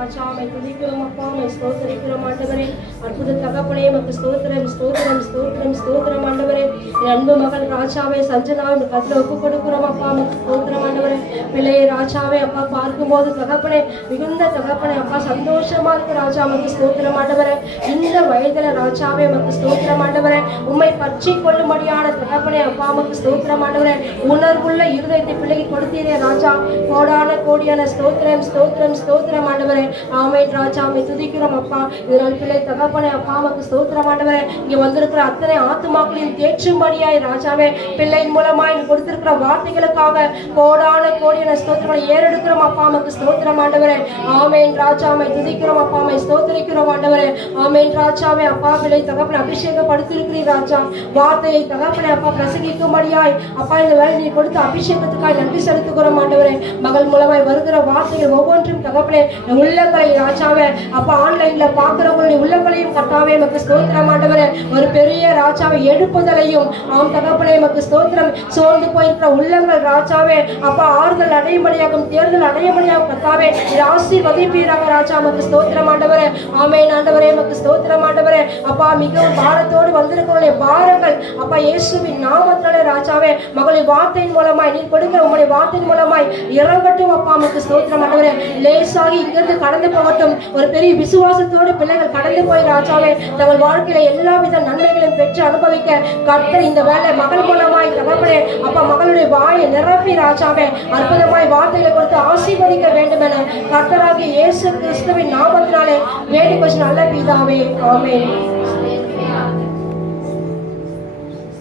ராஜா my துதிக்கிறோம் அப்பா, my ஸ்தோத்திரிக்கிறோம் ஆண்டவரே. அற்புத தகப்பனே உமக்கு ஸ்தோத்திரம் ஸ்தோத்திரம் ஸ்தோத்திரம் ஸ்தோத்திரம் ஆண்டவரே. என் அன்பு மகள் ராஜாவை சஞ்சனாவை கத்துல ஒப்பு கொடுக்கிறோம் அப்பா, உமக்கு ஸ்தோத்திரம் ஆண்டவரே. பிள்ளையை ராஜாவை அப்பா பார்க்கும்போது தகப்பனே மிகுந்த தகப்பனே அப்பா சந்தோஷமா இருக்கு ராஜா, உமக்கு ஸ்தோத்திரம் ஆண்டவரே. இந்த வயதுல ராஜாவே உமக்கு ஸ்தோத்திரம் ஆண்டவரே. உம்மை பற்றி கொள்ளும்படியான தகப்பனே அப்பா உமக்கு ஸ்தோத்திரம் ஆண்டவரே. உணர்வுள்ள இருதயத்தை பிள்ளைக்கு கொடுத்தீரே ராஜா, கோடான கோடியான ஸ்தோத்திரம் ஸ்தோத்திரம் ஸ்தோத்திரம் ஆண்டவரே. ஆமென் ராஜா, உம்மை துதிக்கிறோம் அப்பா. இதனால் பிள்ளை தகப்பனே அப்பா உமக்கு ஸ்தோத்திரம் ஆண்டவரே. இங்க வந்திருக்கிற அத்தனை ஆத்துமாக்களையும் தேற்றும்படியாய் ராஜாவே பிள்ளையின் மூலமாய் கொடுத்திருக்கிற வார்த்தைகளுக்காக கோடான கோடியான ஸ்தோத்திரங்களை ஏறெடுக்கிறோம் அப்பா, உமக்கு ஸ்தோத்திரம் ஆண்டவரே. ஆமென் ராஜா, உம்மை துதிக்கிறோம் அப்பா, உம்மை ஸ்தோத்திரிக்கிறோம் ஆண்டவரே. ஆமென் ராஜாவே அப்பா பிள்ளை தகப்பனை அபிஷேகப்படுத்தியிருக்கிறீர் ராஜா. வார்த்தையை தகப்பனை அப்பா பிரசங்கிக்கும்படியாய் அப்பா இந்த வேலை நீ கொடுத்த அபிஷேகத்துக்காய் நன்றி செலுத்துகிறோம் ஆண்டவரே. மகள் மூலமாய் வருகிற வார்த்தைகள் ஒவ்வொன்றும் தகப்பனே உள்ளங்களை ராஜாவே அப்பா ஆன்லைன்ல பாக்குறவங்களுடைய உள்ளங்களையும் கர்த்தாவே உமக்கு ஸ்தோத்திரம் ஆண்டவரே. ஒரு பெரிய ராஜாவை எழுப்புதலையும் ஆம் தகப்பனே உமக்கு ஸ்தோத்திரம். சோர்ந்து போயிருக்கிற உள்ளங்கள் ராஜாவே அப்பா ஆறுதல் அடையும்படியாகும், தேர்தல் அடையும்படியாகும் கர்த்தாவே இது ஆசீர்வதிப்பீராக ராஜா, உமக்கு ஸ்தோத்திரம் ஆண்டவரே. ஆமென் ஆண்டவரே, உமக்கு ஸ்தோத்திரம் ஆண்டவரே. அப்பா மிகவும் பாரத்தோடு வந்திருக்கிறவருடைய பாரங்கள் அப்பா இயேசுவின் நாமத்தினாலே ராஜாவே மகளின் வார்த்தையின் மூலமாய் நீ கொடுக்கிற உங்களுடைய வார்த்தையின் மூலமாய் இறங்கட்டும் அப்பா, உமக்கு ஸ்தோத்திரம் ஆண்டவரே. லேசாகி இங்கிருந்து கடந்து போகட்டும். ஒரு பெரிய விசுவாசத்தோடு பிள்ளைகள் கடந்து போய் ராஜாவே தங்கள் வாழ்க்கையில எல்லாவித நன்மைகளையும் பெற்று அனுபவிக்க கர்த்தர் இந்த வேலை மகள் மூலமாய் தகப்பனே அப்பா மகளுடைய வாயை நிரப்பி ராஜாவே அற்புதமாய் வார்த்தைகளை கொடுத்து ஆசீர்வதிக்க வேண்டும் என கர்த்தராகிய இயேசு கிறிஸ்துவின் நாமத்தினாலே வேண்டிக் கொள்கிறேன் நல்ல பிதாவே. ஆமென்.